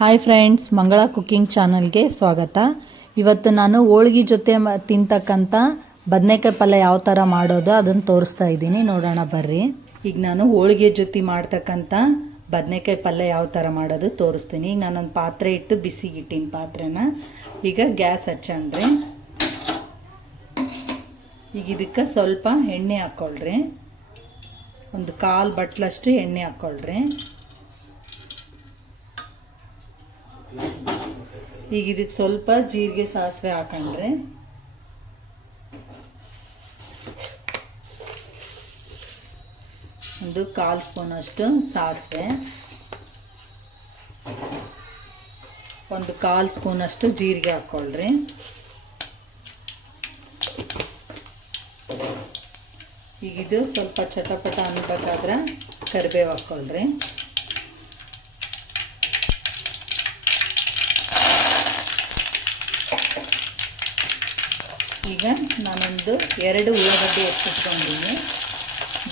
Hi friends, ಮಂಗಳ cooking ಚಾನಲ್ಗೆ ಸ್ವಾಗತ. ಇವತ್ತು ನಾನು ಹೋಳ್ಗೆ ಜೊತೆ ತಿಂತಕ್ಕಂಥ ಬದನೆಕಾಯಿ ಪಲ್ಯ ಯಾವ ಥರ ಮಾಡೋದು ಅದನ್ನು ತೋರಿಸ್ತಾ ಇದ್ದೀನಿ. ನೋಡೋಣ ಬರ್ರಿ. ಈಗ ನಾನು ಹೋಳ್ಗೆ ಜೊತೆ ಮಾಡ್ತಕ್ಕಂಥ ಬದನೆಕಾಯಿ ಪಲ್ಯ ಯಾವ ಥರ ಮಾಡೋದು ತೋರಿಸ್ತೀನಿ. ಈಗ ನಾನೊಂದು ಪಾತ್ರೆ ಇಟ್ಟು ಬಿಸಿಗಿಟ್ಟಿನ ಪಾತ್ರೆನ ಈಗ ಗ್ಯಾಸ್ ಹಚ್ಚಣ್ರಿ. ಈಗ ಇದಕ್ಕೆ ಸ್ವಲ್ಪ ಎಣ್ಣೆ ಹಾಕ್ಕೊಳ್ರಿ. ಒಂದು 1/4 ಬಟ್ಲಷ್ಟು ಎಣ್ಣೆ ಹಾಕ್ಕೊಳ್ರಿ. ಈಗ ಇದಕ್ಕೆ ಸ್ವಲ್ಪ ಜೀರಿಗೆ ಸಾಸಿವೆ ಹಾಕೊಂಡ್ರೆ, ಒಂದು 1/4 ಸ್ಪೂನಷ್ಟು ಸಾಸಿವೆ, ಒಂದು 1/4 ಸ್ಪೂನಷ್ಟು ಜೀರಿಗೆ ಹಾಕ್ಕೊಳ್ರಿ. ಈಗ ಇದು ಸ್ವಲ್ಪ ಚಟಪಟ ಅನ್ಬೇಕಾದ್ರೆ ಕರಿಬೇವು ಹಾಕ್ಕೊಳ್ರಿ. ಈಗ ನಾನೊಂದು 2 ಉಳ್ಳಾಗಡ್ಡಿ ಹೆಚ್ಚಿಟ್ಕೊಂಡಿದ್ದೀನಿ.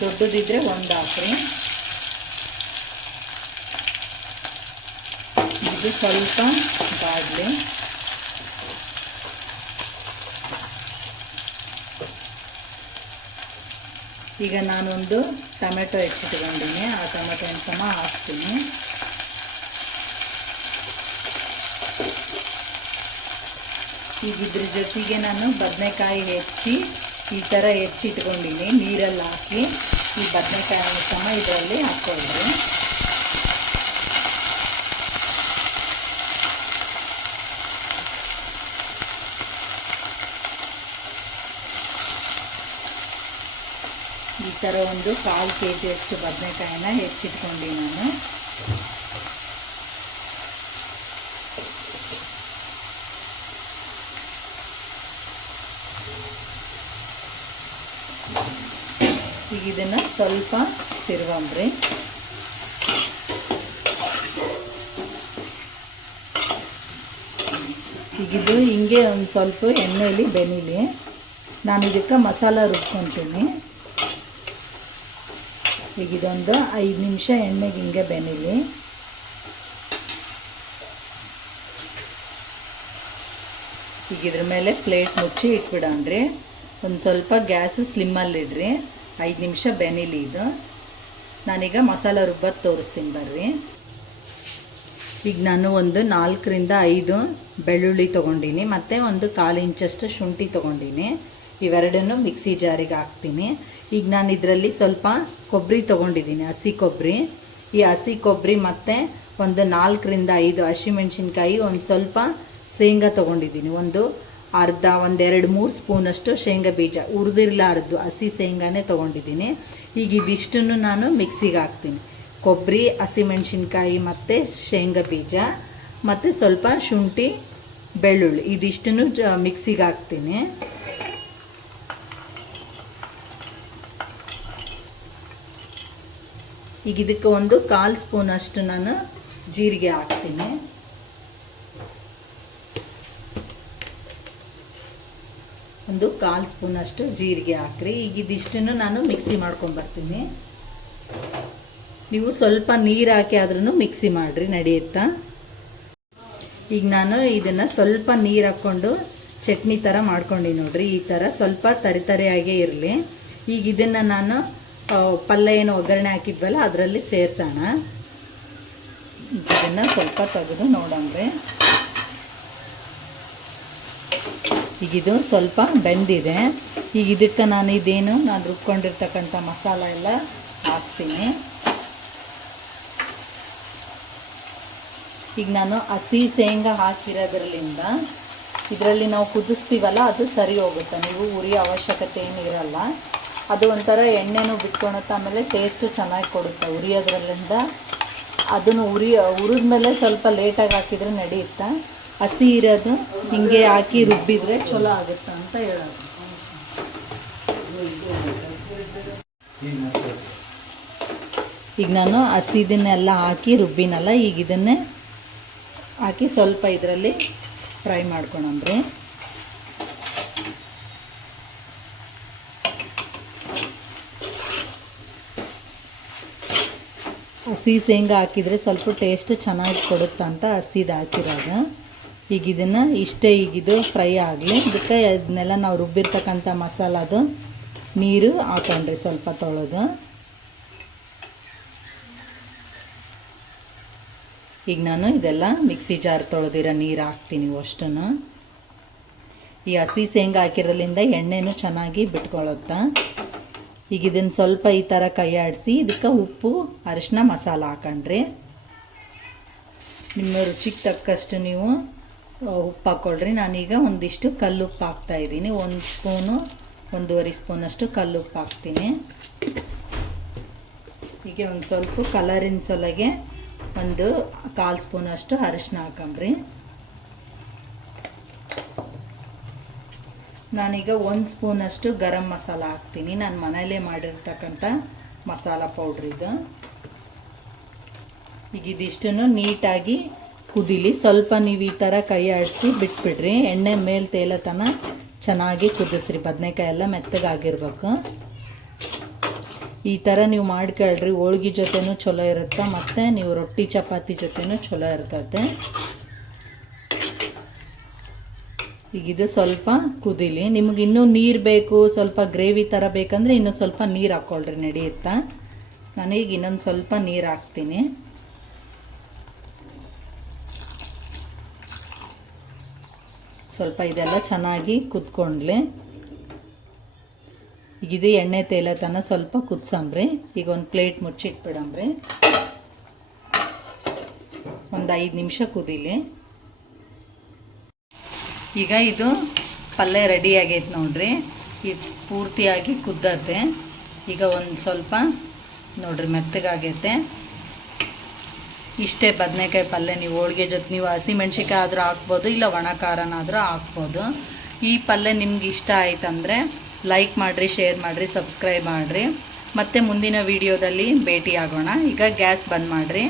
ದೊಡ್ಡದಿದ್ದರೆ 1 ಹಾಕ್ರಿ. ಇದು ಸ್ವಲ್ಪ ಬಾಡಲಿ. ಈಗ ನಾನೊಂದು ಟೊಮೆಟೊ ಹೆಚ್ಚಿಟ್ಕೊಂಡಿದ್ದೀನಿ. ಆ ಟೊಮೆಟೊ ಸಮ ಹಾಕ್ತೀನಿ. ಈಗ ಇದ್ರ ಜೊತೆಗೆ ನಾನು ಬದನೆಕಾಯಿ ಈ ಥರ ಹೆಚ್ಚಿಟ್ಕೊಂಡಿದ್ದೀನಿ. ನೀರಲ್ಲಿ ಹಾಕಿ ಈ ಬದನೆಕಾಯಿ ಸಮ ಇದರಲ್ಲಿ ಹಾಕ್ಕೊಳ್ರಿ. ಈ ಥರ ಒಂದು 1/4 kg ಬದನೆಕಾಯಿನ ಹೆಚ್ಚಿಟ್ಕೊಂಡು ನಾನು ಈಗ ಇದನ್ನು ಸ್ವಲ್ಪ ತಿರುವಂಬ್ರಿ. ಈಗಿದು ಹಿಂಗೆ ಒಂದು ಸ್ವಲ್ಪ ಎಣ್ಣೆಯಲ್ಲಿ ಬೆನೀಲಿ. ನಾನು ಇದಕ್ಕೆ ಮಸಾಲ ರುಬ್ಕೊತೀನಿ. ಈಗ ಇದೊಂದು 5 ನಿಮಿಷ ಎಣ್ಣೆಗೆ ಹಿಂಗೆ ಬೆನೀಲಿ. ಈಗ ಇದ್ರ ಮೇಲೆ ಪ್ಲೇಟ್ ಮುಚ್ಚಿ ಇಟ್ಬಿಡಣ್ರಿ. ಒಂದು ಸ್ವಲ್ಪ ಗ್ಯಾಸ್ ಸ್ಲಿಮ್ಮಲ್ಲಿಡ್ರಿ. 5 ನಿಮಿಷ ಬೆನೀಲಿ ಇದು. ನಾನೀಗ ಮಸಾಲ ರುಬ್ಬತ್ತು ತೋರಿಸ್ತೀನಿ ಬರ್ರಿ. ಈಗ ನಾನು ಒಂದು 4 ರಿಂದ 5 ಬೆಳ್ಳುಳ್ಳಿ ತೊಗೊಂಡಿನಿ, ಮತ್ತು ಒಂದು 1/4 ಇಂಚಷ್ಟು ಶುಂಠಿ ತೊಗೊಂಡಿನಿ. ಇವೆರಡನ್ನು ಮಿಕ್ಸಿ ಜಾರಿಗೆ ಹಾಕ್ತೀನಿ. ಈಗ ನಾನು ಇದರಲ್ಲಿ ಸ್ವಲ್ಪ ಕೊಬ್ಬರಿ ತೊಗೊಂಡಿದ್ದೀನಿ, ಹಸಿ ಕೊಬ್ಬರಿ. ಈ ಹಸಿ ಕೊಬ್ಬರಿ ಮತ್ತು ಒಂದು 4 ರಿಂದ 5 ಹಸಿಮೆಣ್ಸಿನ್ಕಾಯಿ, ಒಂದು ಸ್ವಲ್ಪ ಶೇಂಗಾ ತೊಗೊಂಡಿದ್ದೀನಿ. ಒಂದು 1-2-3 ಸ್ಪೂನಷ್ಟು ಶೇಂಗಾ ಬೀಜ, ಹುರಿದಿರಲಾರದ್ದು ಹಸಿ ಶೇಂಗಾನೇ ತೊಗೊಂಡಿದ್ದೀನಿ. ಈಗ ಇದಿಷ್ಟನ್ನು ನಾನು ಮಿಕ್ಸಿಗೆ ಹಾಕ್ತೀನಿ. ಕೊಬ್ಬರಿ, ಹಸಿಮೆಣ್ಸಿನ್ಕಾಯಿ ಮತ್ತು ಶೇಂಗಾ ಬೀಜ ಮತ್ತು ಸ್ವಲ್ಪ ಶುಂಠಿ, ಬೆಳ್ಳುಳ್ಳಿ ಇದಿಷ್ಟನ್ನು ಮಿಕ್ಸಿಗೆ ಹಾಕ್ತೀನಿ. ಈಗ ಇದಕ್ಕೆ ಒಂದು 1/4 ಸ್ಪೂನಷ್ಟು ನಾನು ಜೀರಿಗೆ ಹಾಕ್ತೀನಿ. ಒಂದು 1/4 ಸ್ಪೂನಷ್ಟು ಜೀರಿಗೆ ಹಾಕ್ರಿ. ಈಗ ಇದಿಷ್ಟನ್ನು ನಾನು ಮಿಕ್ಸಿ ಮಾಡ್ಕೊಂಬರ್ತೀನಿ. ನೀವು ಸ್ವಲ್ಪ ನೀರು ಹಾಕಿ ಆದ್ರೂ ಮಿಕ್ಸಿ ಮಾಡಿರಿ, ನಡೆಯುತ್ತಾ. ಈಗ ನಾನು ಇದನ್ನು ಸ್ವಲ್ಪ ನೀರು ಹಾಕ್ಕೊಂಡು ಚಟ್ನಿ ಥರ ಮಾಡ್ಕೊಂಡು ನೋಡ್ರಿ. ಈ ಥರ ಸ್ವಲ್ಪ ತರಿಯಾಗೇ ಇರಲಿ. ಈಗ ಇದನ್ನು ನಾನು ಪಲ್ಯ ಏನು ಒಗ್ಗರಣೆ ಹಾಕಿದ್ವಲ್ಲ ಅದರಲ್ಲಿ ಸೇರಿಸೋಣ. ಇದನ್ನು ಸ್ವಲ್ಪ ತೆಗೆದು ನೋಡೋಣ್ರಿ. ಈಗ ಇದು ಸ್ವಲ್ಪ ಬೆಂದಿದೆ. ಈಗ ಇದಕ್ಕೆ ನಾನು ರುಬ್ಕೊಂಡಿರ್ತಕ್ಕಂಥ ಮಸಾಲ ಎಲ್ಲ ಹಾಕ್ತೀನಿ. ಈಗ ನಾನು ಹಸಿ ಶೇಂಗಾ ಹಾಕಿರೋದ್ರಲ್ಲಿಂದ ಇದರಲ್ಲಿ ನಾವು ಕುದಿಸ್ತೀವಲ್ಲ ಅದು ಸರಿ ಹೋಗುತ್ತೆ. ನೀವು ಉರಿಯೋ ಅವಶ್ಯಕತೆ ಏನು ಇರಲ್ಲ. ಅದು ಒಂಥರ ಎಣ್ಣೆನೂ ಬಿಟ್ಕೊಳುತ್ತೆ, ಆಮೇಲೆ ಟೇಸ್ಟು ಚೆನ್ನಾಗಿ ಕೊಡುತ್ತೆ ಉರಿಯೋದ್ರಲ್ಲಿಂದ. ಅದನ್ನು ಹುರಿದ್ಮೇಲೆ ಸ್ವಲ್ಪ ಲೇಟಾಗಿ ಹಾಕಿದರೆ ನಡೆಯುತ್ತೆ. ಹಸಿ ಇರೋದು ಹಿಂಗೆ ಹಾಕಿ ರುಬ್ಬಿದ್ರೆ ಚಲೋ ಆಗುತ್ತೆ ಅಂತ ಹೇಳೋದು. ಈಗ ನಾನು ಹಸಿದನ್ನೆಲ್ಲ ಹಾಕಿ ರುಬ್ಬಿನಲ್ಲ, ಈಗ ಇದನ್ನೇ ಹಾಕಿ ಸ್ವಲ್ಪ ಇದರಲ್ಲಿ ಫ್ರೈ ಮಾಡ್ಕೊಳಂಬ್ರಿ. ಹಸಿ ಶೇಂಗಾ ಹಾಕಿದರೆ ಸ್ವಲ್ಪ ಟೇಸ್ಟ್ ಚೆನ್ನಾಗಿ ಕೊಡುತ್ತಂತ ಹಸಿದು ಹಾಕಿರೋದು. ಈಗ ಇದನ್ನು ಇಷ್ಟೇ, ಈಗಿದು ಫ್ರೈ ಆಗಲಿ. ಇದಕ್ಕೆ ಇದನ್ನೆಲ್ಲ ನಾವು ರುಬ್ಬಿರ್ತಕ್ಕಂಥ ಮಸಾಲದು ನೀರು ಹಾಕೊಂಡ್ರಿ ಸ್ವಲ್ಪ ತೊಳೆದು. ಈಗ ನಾನು ಇದೆಲ್ಲ ಮಿಕ್ಸಿ ಜಾರ್ ತೊಳೆದಿರೋ ನೀರು ಹಾಕ್ತೀನಿ ಅಷ್ಟನ್ನು. ಈ ಹಸಿ ಶೇಂಗಾ ಹಾಕಿರೋದ್ರಿಂದ ಎಣ್ಣೆನೂ ಚೆನ್ನಾಗಿ ಬಿಟ್ಕೊಳ್ಳುತ್ತಾ. ಈಗ ಇದನ್ನು ಸ್ವಲ್ಪ ಈ ಥರ ಕೈ ಆಡಿಸಿ ಇದಕ್ಕೆ ಉಪ್ಪು ಅರಿಶಿನ ಮಸಾಲ ಹಾಕೊಂಡ್ರಿ. ನಿಮ್ಮ ರುಚಿಗೆ ತಕ್ಕಷ್ಟು ನೀವು ಉಪ್ಪು ಹಾಕ್ಕೊಳ್ರಿ. ನಾನೀಗ ಒಂದಿಷ್ಟು ಕಲ್ಲುಪ್ಪು ಹಾಕ್ತಾಯಿದ್ದೀನಿ. 1 ಸ್ಪೂನು 1.5 ಸ್ಪೂನಷ್ಟು ಕಲ್ಲುಪ್ಪು ಹಾಕ್ತೀನಿ. ಹೀಗೆ ಒಂದು ಸ್ವಲ್ಪ ಕಲರಿನ ಸೊಲಗೆ 1/4 ಸ್ಪೂನಷ್ಟು ಅರಿಶಿನ ಹಾಕೊಂಬ್ರಿ. ನಾನೀಗ 1 ಸ್ಪೂನಷ್ಟು ಗರಂ ಮಸಾಲ ಹಾಕ್ತೀನಿ. ನಾನು ಮನೆಯಲ್ಲೇ ಮಾಡಿರ್ತಕ್ಕಂಥ ಮಸಾಲ ಪೌಡ್ರ್ ಇದು. ಈಗ ಇದಿಷ್ಟನ್ನು ನೀಟಾಗಿ ಕುದೀಲಿ. ಸ್ವಲ್ಪ ನೀವು ಈ ಥರ ಕೈ ಆಡಿಸಿ ಬಿಟ್ಬಿಡ್ರಿ. ಎಣ್ಣೆ ಮೇಲೆ ತೇಲತನ ಚೆನ್ನಾಗಿ ಕುದಿಸ್ರಿ. ಬದನೆಕಾಯಿ ಎಲ್ಲ ಮೆತ್ತಗಾಗಿರ್ಬೇಕು. ಈ ಥರ ನೀವು ಮಾಡ್ಕೊಳ್ರಿ. ಹೋಳ್ಗೆ ಜೊತೆನೂ ಚಲೋ ಇರುತ್ತೆ, ಮತ್ತು ನೀವು ರೊಟ್ಟಿ ಚಪಾತಿ ಜೊತೆನೂ ಚಲೋ ಇರ್ತದೆ. ಈಗ ಇದು ಸ್ವಲ್ಪ ಕುದೀಲಿ. ನಿಮ್ಗೆ ಇನ್ನೂ ನೀರು ಬೇಕು, ಸ್ವಲ್ಪ ಗ್ರೇವಿ ಥರ ಬೇಕಂದರೆ ಇನ್ನೂ ಸ್ವಲ್ಪ ನೀರು ಹಾಕ್ಕೊಳ್ರಿ, ನಡೆಯುತ್ತಾ. ನಾನೀಗ ಇನ್ನೊಂದು ಸ್ವಲ್ಪ ನೀರು ಹಾಕ್ತೀನಿ. ಸ್ವಲ್ಪ ಇದೆಲ್ಲ ಚೆನ್ನಾಗಿ ಕುದ್ಕೊಂಡ್ಲಿ. ಈಗ ಇದು ಎಣ್ಣೆ ತೇಲತನ ಸ್ವಲ್ಪ ಕುದ್ಸಂಬ್ರಿ. ಈಗ ಒಂದು ಪ್ಲೇಟ್ ಮುಚ್ಚಿಟ್ಬಿಡಂಬ್ರಿ. ಒಂದು 5 ನಿಮಿಷ ಕುದೀಲಿ. ಈಗ ಇದು ಪಲ್ಯ ರೆಡಿ ಆಗೈತೆ ನೋಡ್ರಿ. ಇದು ಪೂರ್ತಿಯಾಗಿ ಕುದ್ದತ್ತೆ. ಈಗ ಒಂದು ಸ್ವಲ್ಪ ನೋಡ್ರಿ ಮೆತ್ತಗಾಗೈತೆ. ಇಷ್ಟೇ ಬದನೆಕಾಯಿ ಪಲ್ಯ. ನೀವು ಹೋಳಿಗೆ ಜೊತೆ ನೀವು ಹಸಿಮೆಣ್ಸಿಕಾಯಿ ಆದರೂ ಹಾಕ್ಬೋದು, ಇಲ್ಲ ಒಣ ಖಾರನಾದರೂ ಹಾಕ್ಬೋದು. ಈ ಪಲ್ಯ ನಿಮ್ಗೆ ಇಷ್ಟ ಆಯ್ತಂದರೆ ಲೈಕ್ ಮಾಡಿರಿ, ಶೇರ್ ಮಾಡಿರಿ, ಸಬ್ಸ್ಕ್ರೈಬ್ ಮಾಡಿರಿ. ಮತ್ತೆ ಮುಂದಿನ ವಿಡಿಯೋದಲ್ಲಿ ಭೇಟಿ ಆಗೋಣ. ಈಗ ಗ್ಯಾಸ್ ಬಂದ್ ಮಾಡಿರಿ.